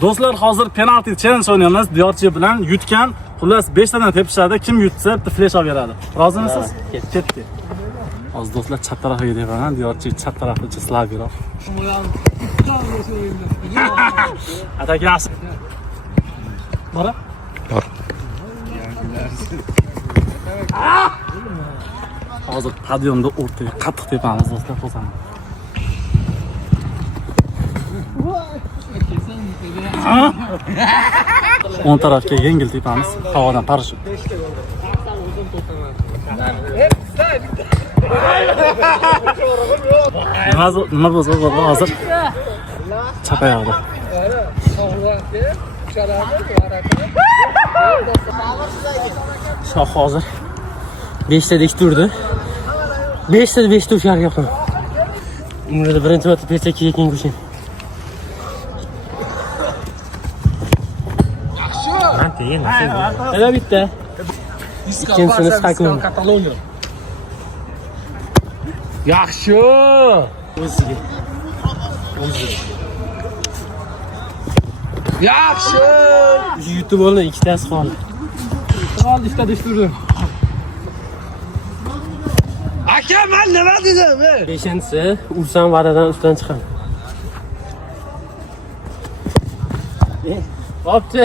Do'stlar, hozir penalti challenge o'ynaymiz. Diyorchi bilan yutgan, xullas 5 tadan tepishadi. Kim yutsa, bitta flash olib beradi. Rozimisiz? Ketdi. Hozir do'stlar chat tarafiga debaman. Diyorchi chat tarafida Slavirov. Atak yaxshi. Bora? Bor. Hozir stadionda o'rtaga qattiq tepamiz do'stlar, qo'saman. O'ng tarafga yengil tepamiz, havodan parashyut. Nima bo'lsa hozir chapayapti. Shoh hozir 5 ta dik turdi. 5 ta 5 ta ushar yaptım. Umrida birinchi marta pechak kiygan go'shin. Yana bitta. İkincisini sakın. Kataloniya. Yaxshi. O'ziga. Yaxshi. YouTube oldi, ikkitasi qoldi. Qoldi, ikkita dishtirdim. Aka, men nima dedim? 5-inchisi ursam va'dadan ustidan chiqaman. Bo'pti.